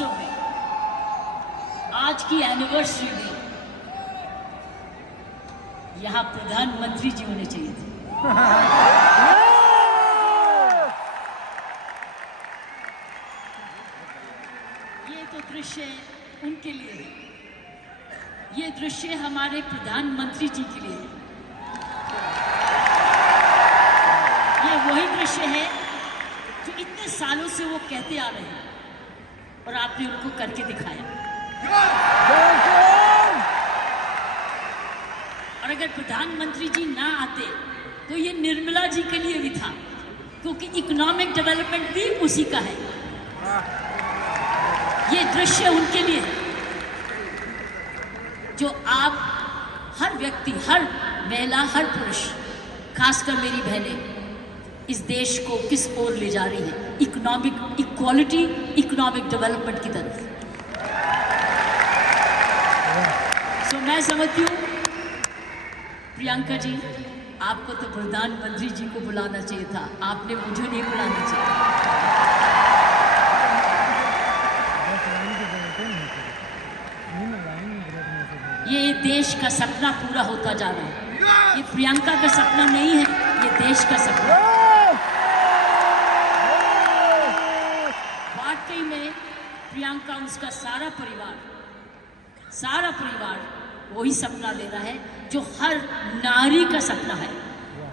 महोत्सव में, आज की एनिवर्सरी में यहाँ प्रधानमंत्री जी होने चाहिए थे। ये तो दृश्य उनके लिए है, ये दृश्य हमारे प्रधानमंत्री जी के लिए है। ये वही दृश्य है जो इतने सालों से वो कहते आ रहे हैं और आपने उनको करके दिखाया। और अगर प्रधानमंत्री जी ना आते तो ये निर्मला जी के लिए भी था, क्योंकि इकोनॉमिक डेवलपमेंट भी उसी का है। ये दृश्य उनके लिए है जो आप हर व्यक्ति, हर महिला, हर पुरुष, खासकर मेरी बहनें, इस देश को किस ओर ले जा रही है, इकोनॉमिक इक्वालिटी, इकोनॉमिक डेवलपमेंट की तरफ। सो मैं समझती हूँ प्रियंका जी, आपको तो प्रधानमंत्री जी को बुलाना चाहिए था, आपने मुझे नहीं बुलाना चाहिए। ये देश का सपना पूरा होता जा रहा है। ये प्रियंका का सपना नहीं है, ये देश का सपना। वाकई में प्रियंका, उसका सारा परिवार वही सपना ले रहा है जो हर नारी का सपना है,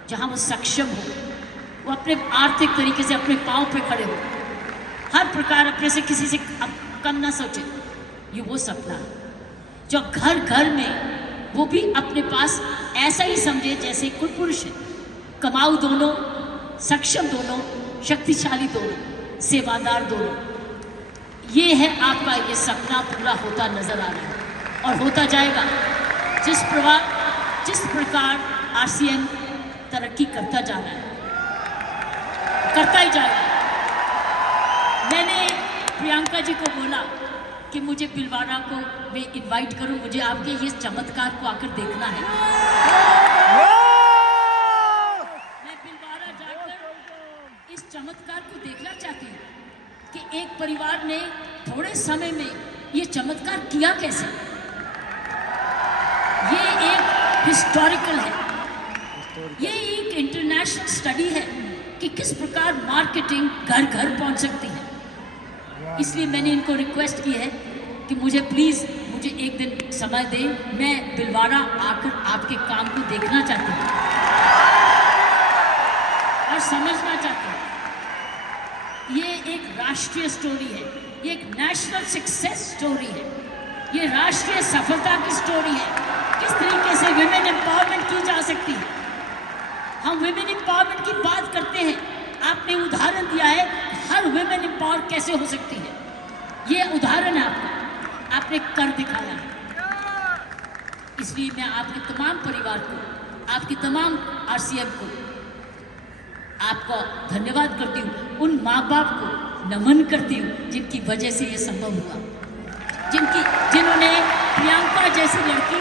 जहां वो सक्षम हो, वो अपने आर्थिक तरीके से अपने पांव पे खड़े हो, हर प्रकार अपने से किसी से कम ना सोचे। ये वो सपना है जो घर घर में वो भी अपने पास ऐसा ही समझे जैसे कोई पुरुष है, कमाऊ दोनों, सक्षम दोनों, शक्तिशाली दोनों, सेवादार दोनों। ये है आपका, ये सपना पूरा होता नजर आ रहा है और होता जाएगा। जिस प्रकार आरसीएम तरक्की करता जा रहा है, करता ही जाएगा। मैंने प्रियंका जी को बोला कि मुझे बिलवाड़ा को मैं इनवाइट करूं, मुझे आपके ये चमत्कार को आकर देखना है। मैं बिलवाड़ा जाकर इस चमत्कार को देखना चाहती हूं कि एक परिवार ने थोड़े समय में ये चमत्कार किया कैसे। ये एक हिस्टोरिकल है, ये एक इंटरनेशनल स्टडी है कि किस प्रकार मार्केटिंग घर घर पहुंच सकती है। इसलिए मैंने इनको रिक्वेस्ट की है कि मुझे प्लीज, मुझे एक दिन समय दें, मैं बिलवाड़ा आकर आपके काम को देखना चाहती हूँ और समझना चाहती हूँ। ये एक राष्ट्रीय स्टोरी है, ये एक नेशनल सक्सेस स्टोरी है, ये राष्ट्रीय सफलता की स्टोरी है। किस तरीके से विमेन एम्पावरमेंट की जा सकती है। हम विमेन एम्पावरमेंट की बात करते हैं, आपने उदाहरण दिया है हर विमेन एम्पावर कैसे हो सकती है। ये उदाहरण है आपका, आपने कर दिखाया है। इसलिए मैं आपके तमाम परिवार को, आपके तमाम आरसीएम को आपका धन्यवाद करती हूँ। उन माँ बाप को नमन करती हूँ जिनकी वजह से ये संभव हुआ, जिन्होंने प्रियंका जैसी लड़की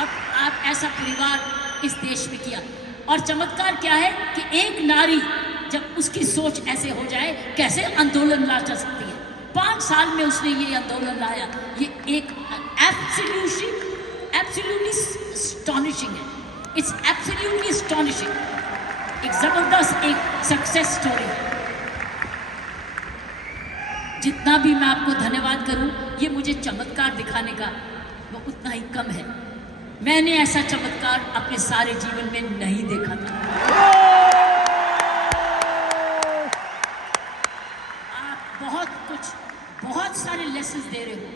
और आप ऐसा परिवार इस देश में किया। और चमत्कार क्या है कि एक नारी जब उसकी सोच ऐसे हो जाए, कैसे आंदोलन ला जा सकती है। 5 साल में उसने ये आंदोलन लाया, ये एक एब्सोल्युटली एस्टॉनिशिंग है। इट्स एब्सोल्युटली एस्टॉनिशिंग, एक जबरदस्त एक सक्सेस स्टोरी है। जितना भी मैं आपको धन्यवाद करूं, ये मुझे चमत्कार दिखाने का वो उतना ही कम है। मैंने ऐसा चमत्कार अपने सारे जीवन में नहीं देखा था। बहुत सारे लेसन्स दे रहे हो,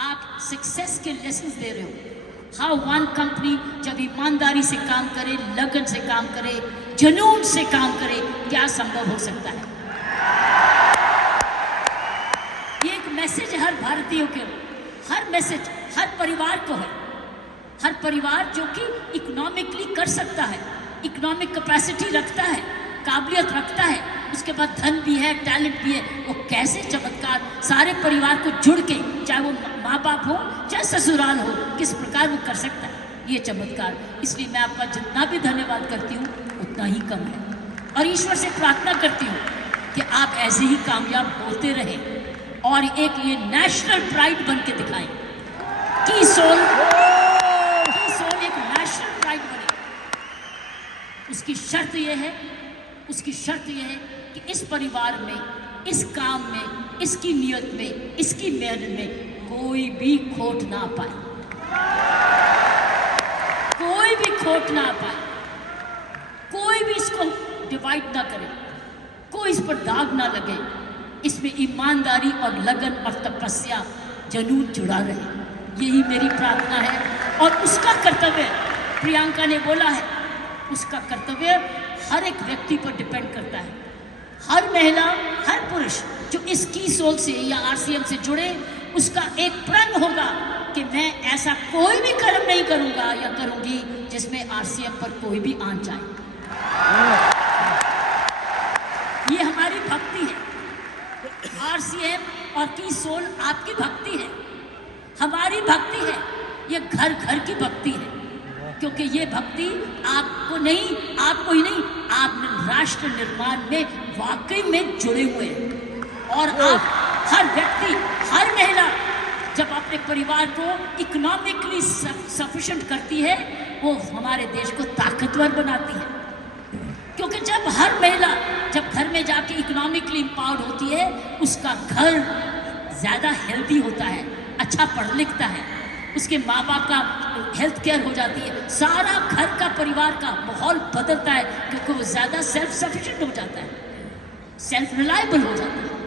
आप सक्सेस के लेसन्स दे रहे हो। हाउ वन कंपनी जब ईमानदारी से काम करे, लगन से काम करे, जुनून से काम करे, क्या संभव हो सकता है। ये एक मैसेज हर भारतीय के, हर मैसेज हर परिवार को है। हर परिवार जो कि इकोनॉमिकली कर सकता है, इकोनॉमिक कैपेसिटी रखता है, काबिलियत रखता है, उसके बाद धन भी है, टैलेंट भी है, वो कैसे चमत्कार सारे परिवार को जुड़ के, चाहे वो माँ बाप हो चाहे ससुराल हो, किस प्रकार वो कर सकता है ये चमत्कार। इसलिए मैं आपका जितना भी धन्यवाद करती हूँ उतना ही कम है और ईश्वर से प्रार्थना करती हूँ कि आप ऐसे ही कामयाब होते रहें और एक ये नेशनल प्राइड बन के दिखाएं। की सोल एक नेशनल प्राइड बने। उसकी शर्त यह है कि इस परिवार में, इस काम में, इसकी नियत में, इसकी मेहनत में कोई भी खोट ना पाए, कोई भी खोट ना पाए, कोई भी इसको डिवाइड ना करे, कोई इस पर दाग ना लगे। इसमें ईमानदारी और लगन और तपस्या, जुनून जुड़ा रहे, यही मेरी प्रार्थना है। और उसका कर्तव्य, प्रियंका ने बोला है, उसका कर्तव्य हर एक व्यक्ति पर डिपेंड करता है। हर महिला, हर पुरुष जो इस की सोल से या आरसीएम से जुड़े, उसका एक प्रण होगा कि मैं ऐसा कोई भी कर्म नहीं करूंगा या करूंगी जिसमें आरसीएम पर कोई भी आन जाए। ये हमारी भक्ति है। आरसीएम और की सोल आपकी भक्ति है, हमारी भक्ति है। ये घर घर की भक्ति है, क्योंकि ये भक्ति आपको ही नहीं, आप राष्ट्र निर्माण में वाकई में जुड़े हुए हैं। और आप हर व्यक्ति, हर महिला जब अपने परिवार को इकोनॉमिकली सफिशिएंट करती है, वो हमारे देश को ताकतवर बनाती है। क्योंकि जब हर महिला जब घर में जाके इकोनॉमिकली एम्पावर्ड होती है, उसका घर ज़्यादा हेल्दी होता है, अच्छा पढ़ लिखता है, उसके माँ बाप का हेल्थ केयर हो जाती है, सारा घर का परिवार का माहौल बदलता है, क्योंकि वो ज़्यादा सेल्फ सफिशिएंट हो जाता है, सेल्फ रिलायबल हो जाता है।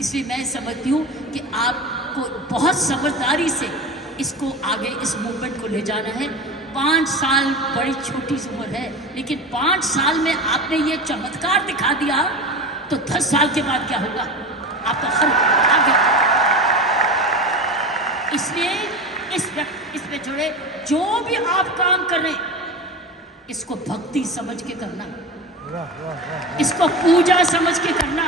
इसलिए मैं समझती हूँ कि आपको बहुत समझदारी से इसको आगे, इस मूवमेंट को ले जाना है। 5 साल बड़ी छोटी सी उम्र है, लेकिन 5 साल में आपने ये चमत्कार दिखा दिया, तो 10 साल के बाद क्या होगा आपका हर आगे। इसलिए इसमें जुड़े जो भी आप काम कर रहे हैं, इसको भक्ति समझ के करना, इसको पूजा समझ के करना,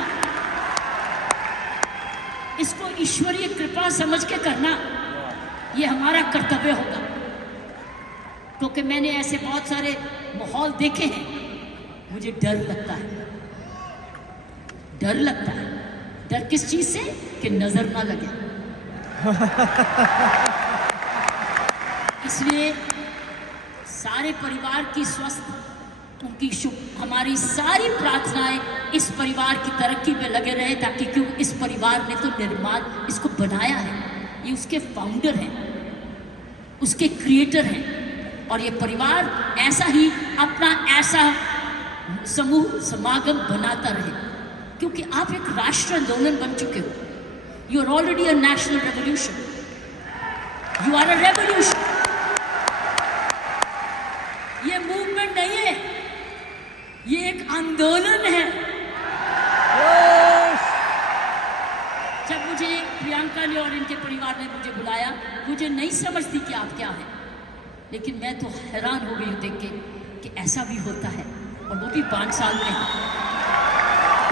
इसको ईश्वरीय कृपा समझ के करना, ये हमारा कर्तव्य होगा। क्योंकि मैंने ऐसे बहुत सारे माहौल देखे हैं, मुझे डर लगता है। डर किस चीज से? कि नजर ना लगे। इसलिए सारे परिवार की स्वस्थ, उनकी हमारी सारी प्रार्थनाएं इस परिवार की तरक्की में लगे रहे, ताकि क्यों इस परिवार ने तो निर्माण इसको बनाया है, ये उसके फाउंडर हैं, उसके क्रिएटर हैं। और ये परिवार ऐसा ही अपना ऐसा समूह समागम बनाता रहे, क्योंकि आप एक राष्ट्र आंदोलन बन चुके हो। You are already a national revolution, you are a revolution. ये मूवमेंट नहीं है, ये एक आंदोलन है। जब मुझे प्रियंका ने और इनके परिवार ने मुझे बुलाया, मुझे नहीं समझती कि आप क्या हैं, लेकिन मैं तो हैरान हो गई हूँ देख के कि ऐसा भी होता है, और वो भी 5 साल में।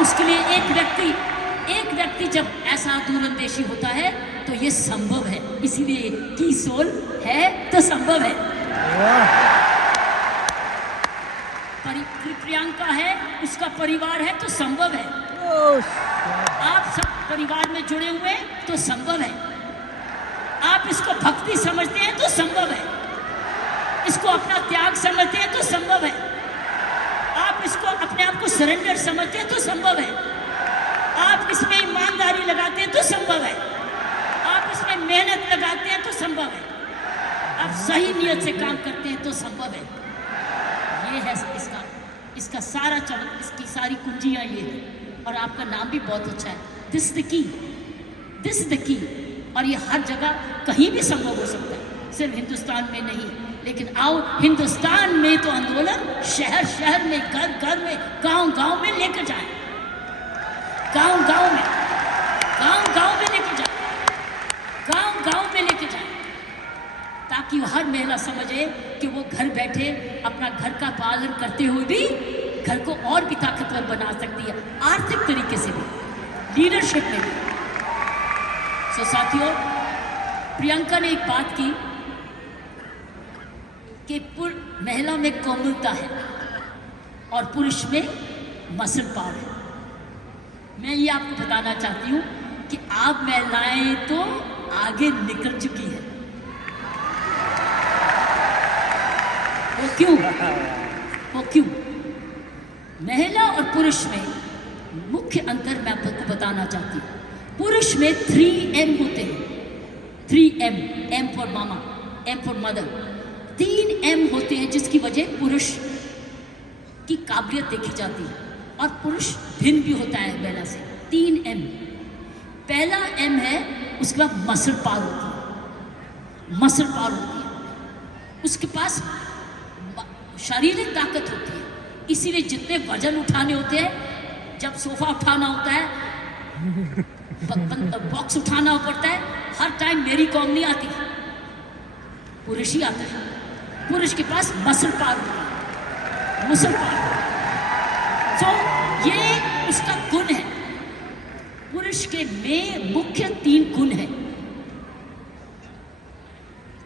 उसके लिए एक व्यक्ति जब ऐसा दूरंदेशी होता है तो ये संभव है। इसीलिए की सोल है तो संभव है। प्रियंका है, उसका परिवार है तो संभव है। आप सब परिवार में जुड़े हुए तो संभव है। आप इसको भक्ति समझते हैं तो संभव है, इसको अपना त्याग समझते हैं तो संभव है, आप इसको अपने आप को सरेंडर समझते हैं तो संभव है, आप इसमें ईमानदारी लगाते हैं तो संभव है, आप इसमें मेहनत लगाते हैं तो संभव है, आप सही नियत से काम करते हैं तो संभव है। ये है इसका सारा चमक, इसकी सारी कुंजियां ये है। और आपका नाम भी बहुत अच्छा है, दिस इज द की। और ये हर जगह कहीं भी संभव हो सकता है, सिर्फ हिंदुस्तान में नहीं। लेकिन आओ, हिंदुस्तान में तो आंदोलन शहर शहर में, घर घर में, गांव गांव में लेकर जाए, गांव गांव में लेकर जाए, गांव में लेकर जाए, ताकि हर महिला समझे कि वो घर बैठे अपना घर का पालन करते हुए भी घर को और भी ताकतवर बना सकती है, आर्थिक तरीके से भी, लीडरशिप में भी। सो साथियों, प्रियंका ने एक बात की कि महिला में कोमलता है और पुरुष में मसल पावर है। मैं ये आपको बताना चाहती हूँ कि आप महिलाएं तो आगे निकल चुकी है। वो क्यों? वो क्यों? महिला और पुरुष में मुख्य अंतर मैं आपको बताना चाहती हूँ। पुरुष में 3M होते हैं। 3M, M for mama, M for mother. 3M होते हैं जिसकी वजह पुरुष की काबिलियत देखी जाती है और पुरुष भिन्न भी होता है महिला से। 3M। पहला M है, उसके बाद मसल पावर होती है। मसल पावर होती है, उसके पास शारीरिक ताकत होती है। इसीलिए जितने वजन उठाने होते हैं, जब सोफा उठाना होता है, बॉक्स उठाना पड़ता है, हर टाइम मेरी कॉम नहीं आती, पुरुष ही आता है। पुरुष के पास मसल पावर होती है, मसल पावर। तो ये उसका गुण है। पुरुष के में मुख्य 3 गुण है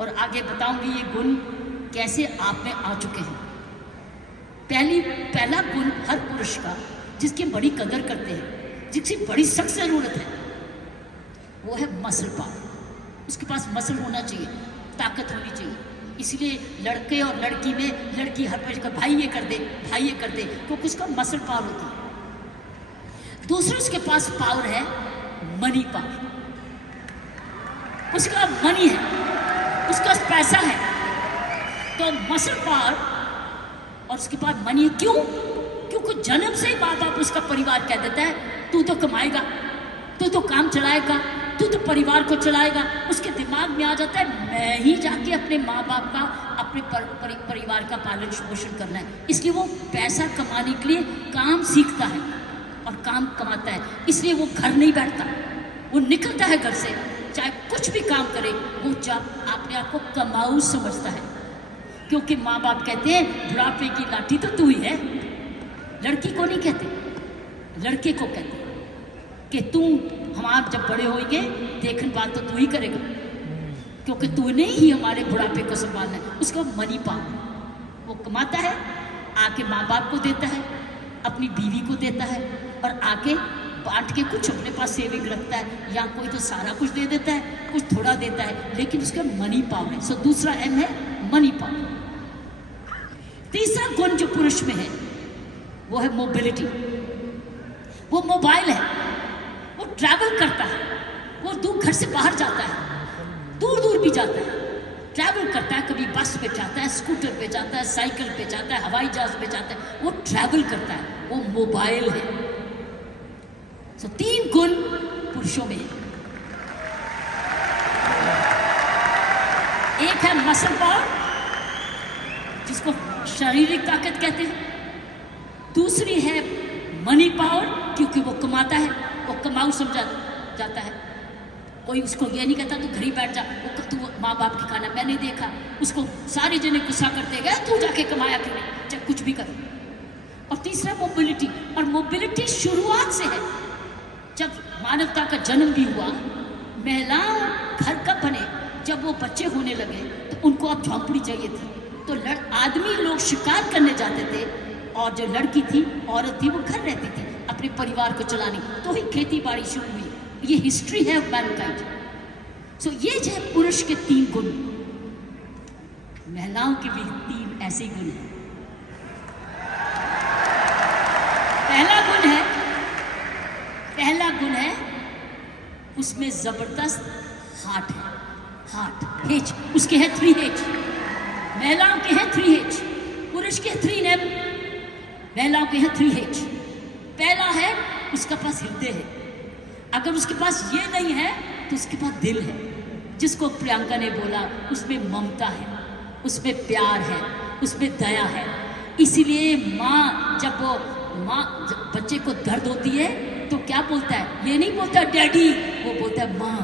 और आगे बताऊंगी ये गुण कैसे आप में आ चुके हैं। पहला गुण हर पुरुष का, जिसकी बड़ी कदर करते हैं, जिसकी बड़ी सख्त जरूरत है, वो है मसल पावर। उसके पास मसल होना चाहिए, ताकत होनी चाहिए। इसलिए लड़के और लड़की में, लड़की हर पेश कर भाई ये कर दे, भाई ये कर दे, क्योंकि उसका मसल पावर होती है। दूसरे उसके पास पावर है मनी पावर। उसका मनी है, उसका पैसा है, तो मसल पावर और उसके पास मनी है। क्यों? क्योंकि जन्म से ही माँ बाप उसका परिवार कह देता है, तू तो कमाएगा, तू तो काम चलाएगा, तू तो परिवार को चलाएगा। उसके दिमाग में आ जाता है मैं ही जाके अपने माँ बाप का, अपने परिवार का पालन पोषण करना है। इसलिए वो पैसा कमाने के लिए काम सीखता है और काम कमाता है। इसलिए वो घर नहीं बैठता, वो निकलता है घर से, चाहे कुछ भी काम करे, वो जब अपने आप को कमाऊ समझता है। क्योंकि माँ बाप कहते हैं बुढ़ापे की लाठी तो तू ही है। लड़की को नहीं कहते, लड़के को कहते कि तू हमारे जब बड़े होंगे देखन बात तो तू ही करेगा, क्योंकि तूने ही हमारे बुढ़ापे को संभालना है। उसका मनी पावर, वो कमाता है, आके माँ बाप को देता है, अपनी बीवी को देता है और आके बांट के कुछ अपने पास सेविंग रखता है, या कोई तो सारा कुछ दे देता है, कुछ थोड़ा देता है, लेकिन उसका मनी पावर है। सो दूसरा M है मनी पावर। तीसरा गुण जो पुरुष में है वो है मोबिलिटी। वो मोबाइल है, वो ट्रैवल करता है, वो दूर घर से बाहर जाता है, दूर दूर भी जाता है, ट्रैवल करता है। कभी बस पे जाता है, स्कूटर पे जाता है, साइकिल पे जाता है, हवाई जहाज पे जाता है, वो ट्रैवल करता है, वो मोबाइल है। सो 3 गुण पुरुषों में है। एक है मसल पावर, जिसको शारीरिक ताकत कहते हैं। दूसरी है मनी पावर, क्योंकि वो कमाता है, वो कमाऊ समझा जाता है। कोई उसको ये नहीं कहता तू घर ही बैठ जा, वो तू माँ बाप की खाना। मैंने देखा उसको सारे जने गुस्सा करते गए, तू जाके कमाया क्यों नहीं, चाहे कुछ भी कर। और तीसरा मोबिलिटी, और मोबिलिटी शुरुआत से है। जब मानवता का जन्म भी हुआ, महिलाओं घर कब बने, जब वो बच्चे होने लगे तो उनको अब झोंपड़ी चाहिए थी। तो आदमी लोग शिकार करने जाते थे और जो लड़की थी, औरत थी, वो घर रहती थी अपने परिवार को चलाने। तो ही खेती बाड़ी शुरू हुई। ये हिस्ट्री है ऑफ मैनकाइंड। सो ये जो है पुरुष के 3 गुण, महिलाओं के भी 3 ऐसे गुण हैं। पहला गुण है उसमें जबरदस्त हार्ट है, हार्ट H, उसके है 3H। महिलाओं के है 3H, पुरुष के 3M, महिलाओं के है 3H। पहला है उसके पास हृदय है। अगर उसके पास ये नहीं है तो उसके पास दिल है, जिसको प्रियंका ने बोला, उसमें ममता है, उसमें प्यार है, उसमें दया है। इसीलिए माँ जब बच्चे को दर्द होती है तो क्या बोलता है, ये नहीं बोलता डैडी, वो बोलता है माँ।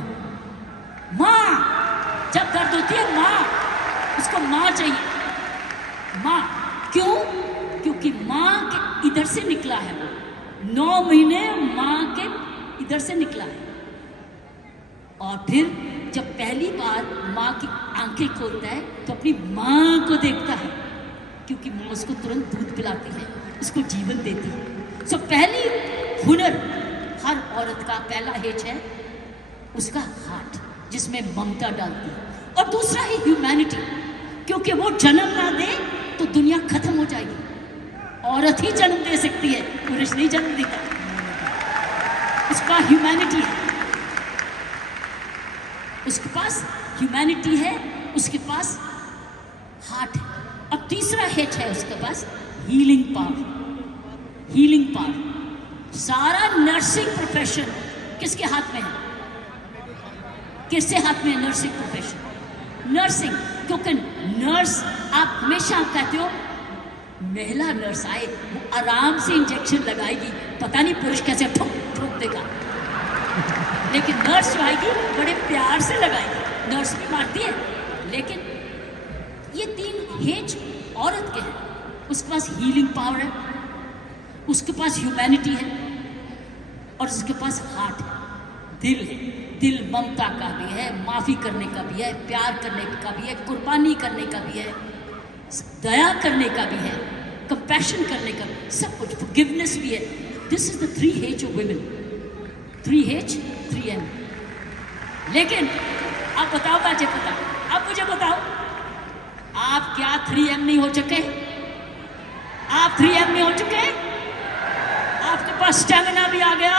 माँ जब दर्द होती है, माँ, उसको माँ चाहिए, माँ। क्यों? क्योंकि माँ के इधर से निकला है वो, 9 महीने माँ के इधर से निकला है। और फिर जब पहली बार माँ की आंखें खोलता है तो अपनी माँ को देखता है, क्योंकि माँ उसको तुरंत दूध पिलाती है, उसको जीवन देती है। सो पहली हुनर हर औरत का पहला हेज है उसका हार्ट जिसमें ममता डालती है, और दूसरा है ह्यूमैनिटी, क्योंकि वो जन्म ना दे तो दुनिया खत्म हो जाएगी। औरत ही जन्म दे सकती है, पुरुष नहीं जन्म देता। उसका ह्यूमैनिटी है, उसके पास ह्यूमैनिटी है, उसके पास हार्ट है। अब तीसरा हेच है उसके पास हीलिंग पावर। हीलिंग पावर, सारा नर्सिंग प्रोफेशन किसके हाथ में है? किसके हाथ में है नर्सिंग प्रोफेशन? नर्सिंग, क्योंकि नर्स, आप हमेशा कहते हो महिला नर्स आए वो आराम से इंजेक्शन लगाएगी, पता नहीं पुरुष कैसे ठोक ठोक देगा, लेकिन नर्स जो आएगी बड़े प्यार से लगाएगी। नर्स भी मारती है, लेकिन ये तीन हेज औरत के हैं। उसके पास हीलिंग पावर है, उसके पास ह्यूमैनिटी है, और उसके पास हार्ट है, दिल है। दिल ममता का भी है, माफ़ी करने का भी है, प्यार करने का भी है, कुर्बानी करने का भी है, दया करने का भी है, कंपैशन करने का, सब कुछ, फॉरगिवनेस भी है। This is the 3H of women. 3H 3M। लेकिन आप बताओ, मुझे बताओ, आप मुझे बताओ, आप क्या 3M नहीं हो चुके? आप 3M नहीं हो चुके? आपके पास स्टैमिना भी आ गया,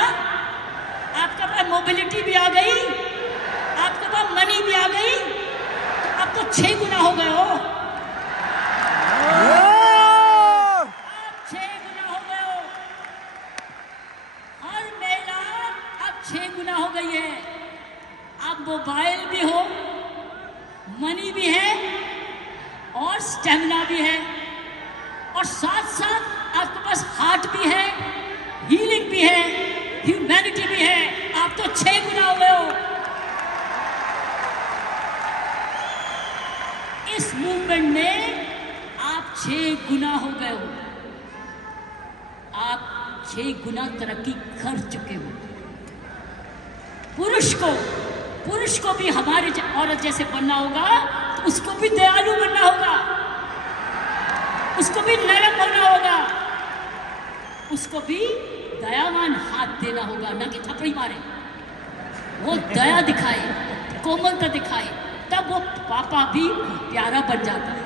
आपके पास मोबिलिटी भी आ गई, आपके पास मनी भी आ गई, अब तो 6 गुना हो गए हो। आप 6 गुना हो गए हो। हर महिला अब 6 गुना हो गई है। अब मोबाइल भी हो, मनी भी है, और स्टेमिना भी है, और साथ साथ आपके पास हार्ट भी है, हीलिंग भी है, ह्यूमैनिटी भी है। आप तो 6 गुना हो गए हो। इस मूवमेंट में आप 6 गुना हो गए हो। आप 6 गुना तरक्की कर चुके हो। पुरुष को भी हमारे औरत जैसे बनना होगा, तो उसको भी दयालु बनना होगा, उसको भी नरम बनना होगा, उसको भी दयावान हाथ देना होगा, ना कि थप्पड़ी मारे। वो दया दिखाए, कोमलता दिखाए, तब वो पापा भी प्यारा बन जाता है।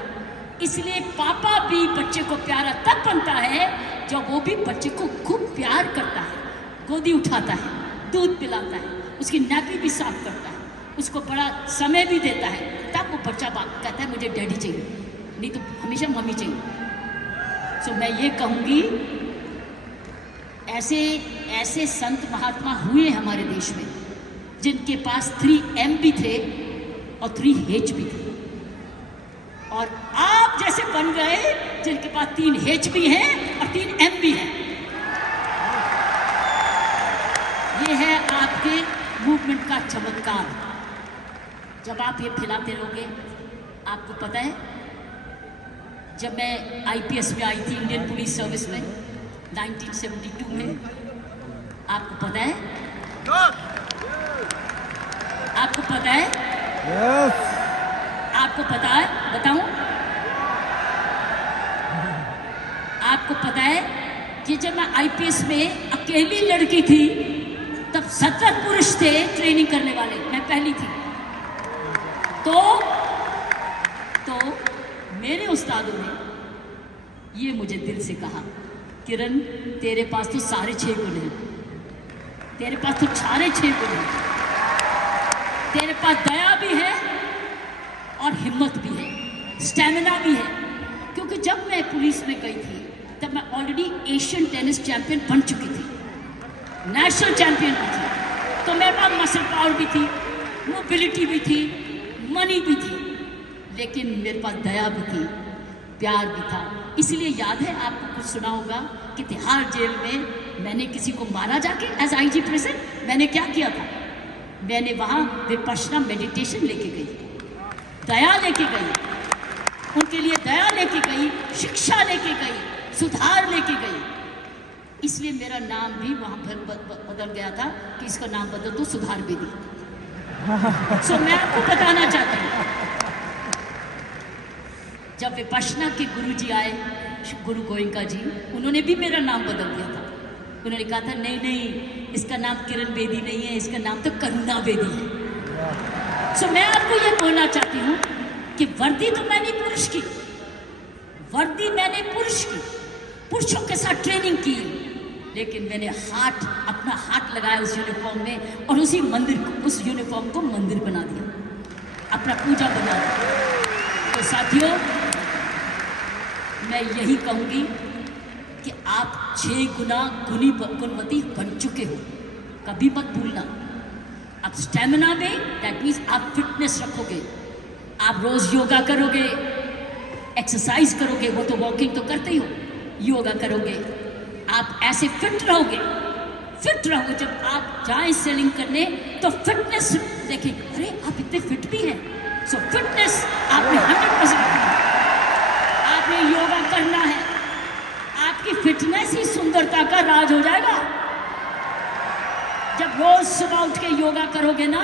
इसलिए पापा भी बच्चे को प्यारा तब बनता है जब वो भी बच्चे को खूब प्यार करता है, गोदी उठाता है, दूध पिलाता है, उसकी नापी भी साफ करता है, उसको बड़ा समय भी देता है। तब वो बच्चा कहता है मुझे डैडी चाहिए, नहीं तो हमेशा मम्मी चाहिए। सो मैं ये कहूँगी, ऐसे संत महात्मा हुए हमारे देश में जिनके पास 3M भी थे और 3H भी थे, और आप जैसे बन गए जिनके पास 3H भी हैं और 3M भी हैं। ये है आपके मूवमेंट का चमत्कार। जब आप ये फैलाते रहोगे, आपको पता है, जब मैं IPS में आई थी, इंडियन पुलिस सर्विस में 1972 में, आपको पता है? आपको पता है? yes. आपको पता है? बताऊं? आपको पता है कि जब मैं IPS में अकेली लड़की थी, तब 17 पुरुष थे ट्रेनिंग करने वाले, मैं पहली थी। तो मेरे उस्तादों ने ये मुझे दिल से कहा, किरण तेरे पास तो सारे 6 गुण हैं, तेरे पास तो सारे 6 गुण हैं, तेरे पास दया भी है और हिम्मत भी है, स्टैमिना भी है। क्योंकि जब मैं पुलिस में गई थी तब मैं ऑलरेडी एशियन टेनिस चैंपियन बन चुकी थी, नेशनल चैंपियन भी थी, तो मेरे पास मसल पावर भी थी, मोबिलिटी भी थी, मनी भी थी, लेकिन मेरे पास दया भी थी, प्यार भी था। इसलिए याद है आपको, कुछ सुना होगा कि तिहाड़ जेल में मैंने किसी को मारा जाके, एज IG प्रेसिडेंट मैंने क्या किया था, मैंने वहाँ विपश्यना मेडिटेशन लेके गई, दया लेके गई, उनके लिए दया लेके गई, शिक्षा लेके गई, सुधार लेके गई। इसलिए मेरा नाम भी वहाँ पर बदल गया था कि इसका नाम बदल दो, सुधार बेदी। सो मैं आपको बताना चाहती हूँ, जब विपश्यना के गुरुजी आए, गुरु गोयंका जी, उन्होंने भी मेरा नाम बदल दिया था। उन्होंने कहा था नहीं, इसका नाम किरण बेदी नहीं है, इसका नाम तो करुणा बेदी है। सो मैं आपको ये बोलना चाहती हूँ कि वर्दी तो मैंने पुरुष की, वर्दी मैंने पुरुष की, पुरुषों के साथ ट्रेनिंग की, लेकिन मैंने अपना हाथ लगाया उस यूनिफॉर्म में और उसी मंदिर को, उस यूनिफॉर्म को मंदिर बना दिया, अपना पूजा बना दिया। तो साथियों, मैं यही कहूँगी कि आप 6 गुना गुणवती बन चुके हो, कभी मत भूलना। आप स्टेमिना में, दैट मीन्स आप फिटनेस रखोगे, आप रोज योगा करोगे, एक्सरसाइज करोगे, वो तो वॉकिंग तो करते ही हो, योगा करोगे, आप ऐसे फिट रहोगे, फिट रहोगे। जब आप जाएं सेलिंग करने तो फिटनेस देखेंगे, अरे आप इतने फिट भी हैं। सो फिटनेस आपने 100% रखना है, आपने योगा करना है, आपकी फिटनेस ही सुंदरता का राज हो जाएगा। जब रोज सुबह उठ के योगा करोगे ना,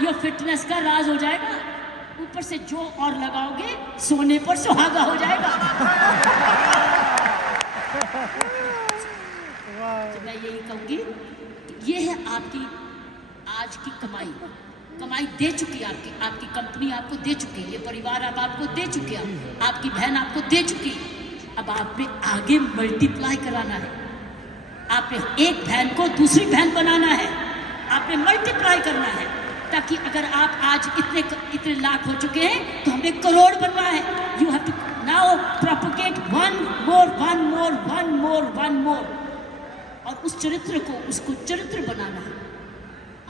ये फिटनेस का राज हो जाएगा। ऊपर से जो और लगाओगे, सोने पर सुहागा हो जाएगा। तो मैं यही कहूंगी, ये है आपकी आज की कमाई। कमाई दे चुकी है आपकी कंपनी आपको दे चुकी है, ये परिवार अब आपको दे चुके हैं, आपकी बहन आपको दे चुकी है। अब आपने आगे मल्टीप्लाई कराना है, आपने एक बहन को दूसरी बहन बनाना है, आपने मल्टीप्लाई करना है, ताकि अगर आप आज इतने लाख हो चुके हैं तो हमें करोड़ बनना है। You have to now propagate one more, और उस चरित्र को, उसको चरित्र बनाना है।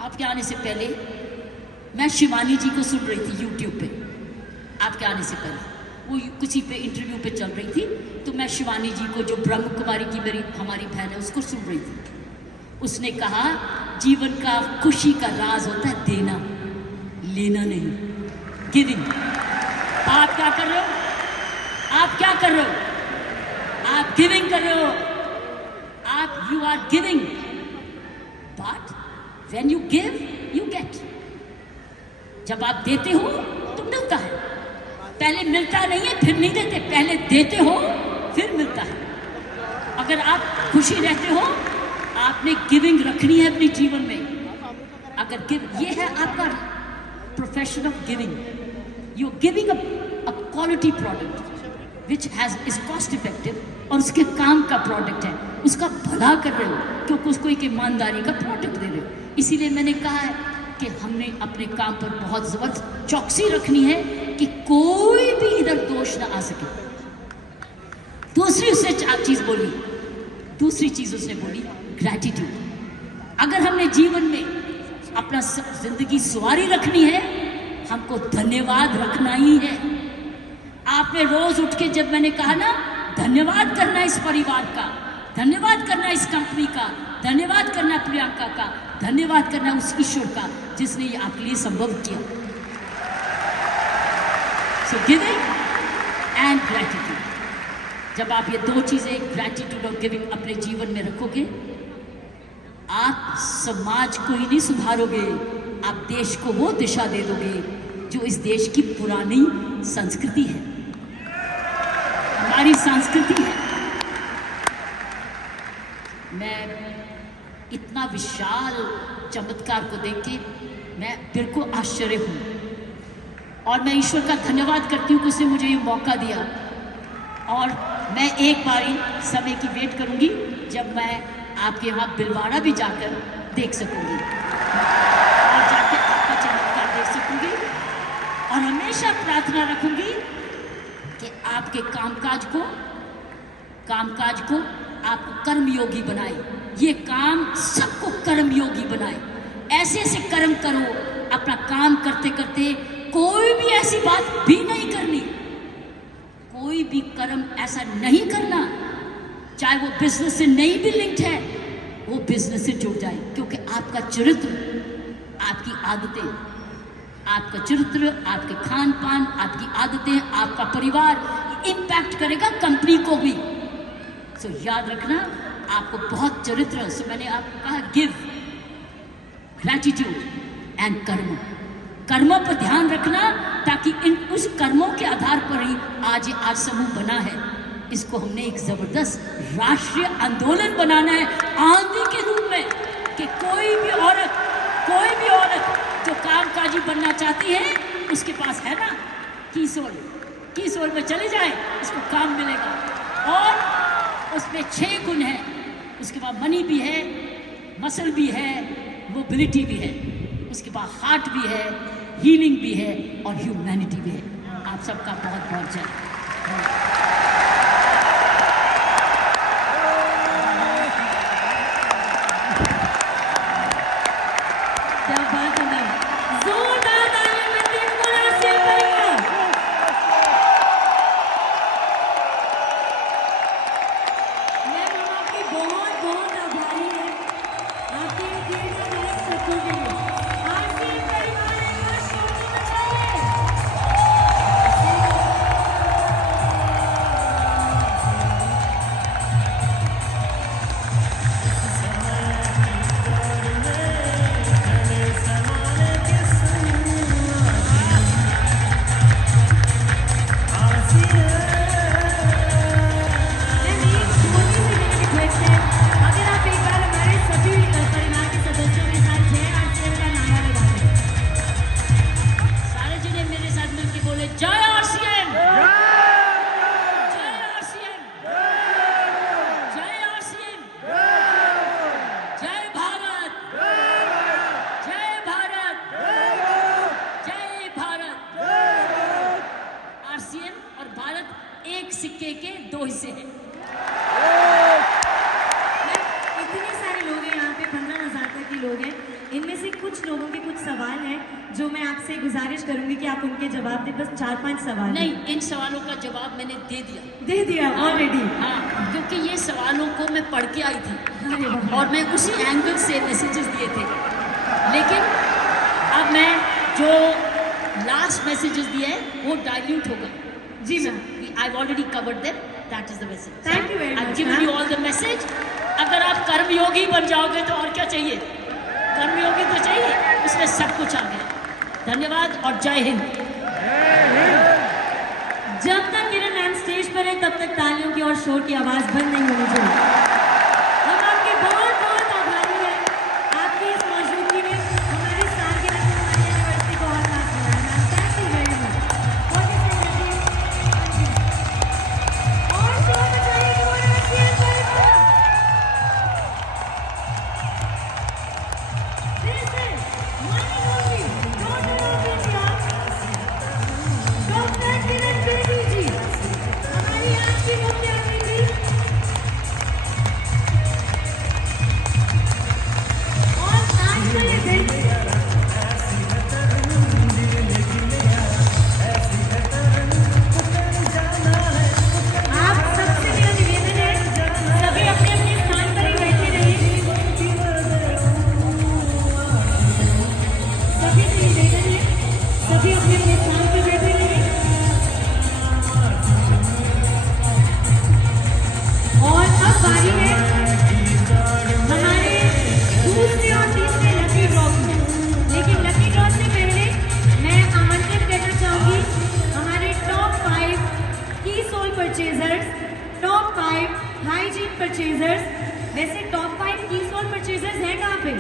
आपके आने से पहले मैं शिवानी जी को सुन रही थी यूट्यूब पे, आपके आने से पहले वो किसी पे इंटरव्यू पे चल रही थी, तो मैं शिवानी जी को, जो ब्रह्म कुमारी की हमारी बहन है, उसको सुन रही थी। उसने कहा जीवन का खुशी का राज होता है देना, लेना नहीं, गिविंग। आप क्या कर रहे हो? आप क्या कर रहे हो? आप गिविंग कर रहे हो, आप you are giving, but when you give you get. जब आप देते हो तो मिलता है, पहले मिलता नहीं है फिर नहीं देते, पहले देते हो फिर मिलता है। अगर आप खुशी रहते हो, आपने गिविंग रखनी है अपने जीवन में। अगर ये है आपका profession of giving, you giving a quality product which is cost effective, और उसके काम का प्रोडक्ट है, उसका भला कर रहे हो, क्योंकि उसको एक ईमानदारी का प्रोडक्ट दे रहे हो। इसीलिए मैंने कहा है कि हमने अपने काम पर बहुत जबरदस्त चौकसी रखनी है कि कोई भी इधर दोष ना आ सके। दूसरी उसने चीज बोली, दूसरी चीज उसने बोली ग्रैटिट्यूड। अगर हमने जीवन में अपना जिंदगी सवारी रखनी है, हमको धन्यवाद रखना ही है। आपने रोज उठ के, जब मैंने कहा ना, धन्यवाद करना इस परिवार का, धन्यवाद करना इस कंपनी का, धन्यवाद करना प्रियंका का, धन्यवाद करना उस ईश्वर का जिसने ये आपके लिए संभव किया। सो गिविंग एंड ग्रैटिट्यूड, जब आप ये दो चीजें, ग्रैटिट्यूड और गिविंग, अपने जीवन में रखोगे, आप समाज को ही नहीं सुधारोगे, आप देश को वो दिशा दे दोगे जो इस देश की पुरानी संस्कृति है, हमारी संस्कृति है। मैं इतना विशाल चमत्कार को देख के मैं बिल्कुल आश्चर्य हूँ, और मैं ईश्वर का धन्यवाद करती हूँ कि उसने मुझे ये मौका दिया। और मैं एक बारी समय की वेट करूँगी जब मैं आपके यहाँ बिलवाड़ा भी जाकर देख सकूँगी, और जाकर आपका चमत्कार देख सकूँगी, और हमेशा प्रार्थना रखूँगी कि आपके कामकाज को आपको कर्मयोगी बनाए, ये काम सबको कर्मयोगी बनाए। ऐसे ऐसे कर्म करो, अपना काम करते करते कोई भी ऐसी बात भी नहीं करनी, कोई भी कर्म ऐसा नहीं करना, चाहे वो बिजनेस से नहीं भी लिंक्ड है, वो बिजनेस से जुड़ जाए, क्योंकि आपका चरित्र, आपकी आदतें, आपका चरित्र, आपके खान पान, आपकी आदतें, आपका परिवार इम्पैक्ट करेगा कंपनी को भी। सो याद रखना, आपको बहुत चरित्र। सो मैंने आपको कहा गिव, ग्रैटिट्यूड एंड कर्म। कर्मों पर ध्यान रखना, ताकि उस कर्मों के आधार पर ही आज समूह बना है। इसको हमने एक जबरदस्त राष्ट्रीय आंदोलन बनाना है, आंधी के रूप में, कि कि कोई भी औरत जो कामकाजी बनना चाहती है, उसके पास है ना की सोल में चले जाए, उसको काम मिलेगा। और उसमें 6 गुण हैं। उसके बाद मनी भी है, मसल भी है, मोबिलिटी भी है, उसके बाद हार्ट भी है, हीलिंग भी है और ह्यूमैनिटी भी है। आप सबका बहुत बहुत जय। क्या बात है मैम, जोरदार तालियां मिलती हैं को आरसीएम करेंगे। मैम हम आपकी बहुत बहुत आभारी हैं, आपके देर से बहुत सपोर्ट के लिए। आरसीएम परिवार एक बार शोर से मचाइए। सारे जने मेरे साथ मिलके बोले जय आरसीएम, जय आरसीएम, जय आरसीएम, जय भारत, जय भारत, जय भारत। आरसीएम और भारत एक सिक्के के 2 हिस्से हैं। इतने सारे लोग हैं यहाँ पे, 15,000 तक के लोग हैं। इनमें से कुछ लोगों के कुछ सवाल हैं जो मैं आपसे गुजारिश करूंगी कि आप उनके जवाब दें। बस 4-5 सवाल हैं। नहीं, इन सवालों का जवाब मैंने दे दिया ऑलरेडी। हाँ, क्योंकि ये सवालों को मैं पढ़ के आई थी अरे वाह। और मैं उसी एंगल से मैसेजेस दिए थे। लेकिन अब मैं जो लास्ट मैसेजेस दिए हैं वो डाइल्यूट हो गए। जी ma'am, I already covered them, that is the message. Thank you very I much, give ma'am. You all the message. अगर आप कर्मयोगी बन जाओगे तो और क्या चाहिए? कर्मयोगी तो चाहिए, उसमें सब कुछ आ गया। धन्यवाद और जय हिंद। जब तक किरण मैम स्टेज पर है तब तक तालियों की और शोर की आवाज बंद नहीं होनी चाहिए। हम आपके बहुत बहुत आभारी हैं, आपकी इस मौजूदगी में हमारी सालगिरह को, हमारी एनिवर्सरी को और खास बनाया। Ma'am thank you very much. और शोर मचाइए को आरसीएम परिवार। This is one and only daughter of India, doctor Kiran Bedi ji, हमारी आज की मुख्य अतिथि। और आज का ये दिन आप सबसे मेरा निवेदन है, सभी अपने अपने स्थान पर ही बैठे रहिए। सभी से निवेदन है, सभी अपने अपने स्थान पर बैठे रहिए। और अब बारी है हमारे दूसरे और तीसरे लकी ड्रॉ की। लेकिन लकी ड्रॉ से पहले मैं आमंत्रित करना चाहूंगी हमारे टॉप 5 की sole purchasers, top 5 hygiene purchasers. वैसे टॉप 5 की सोल परचेजर्स हैं कहाँ पे?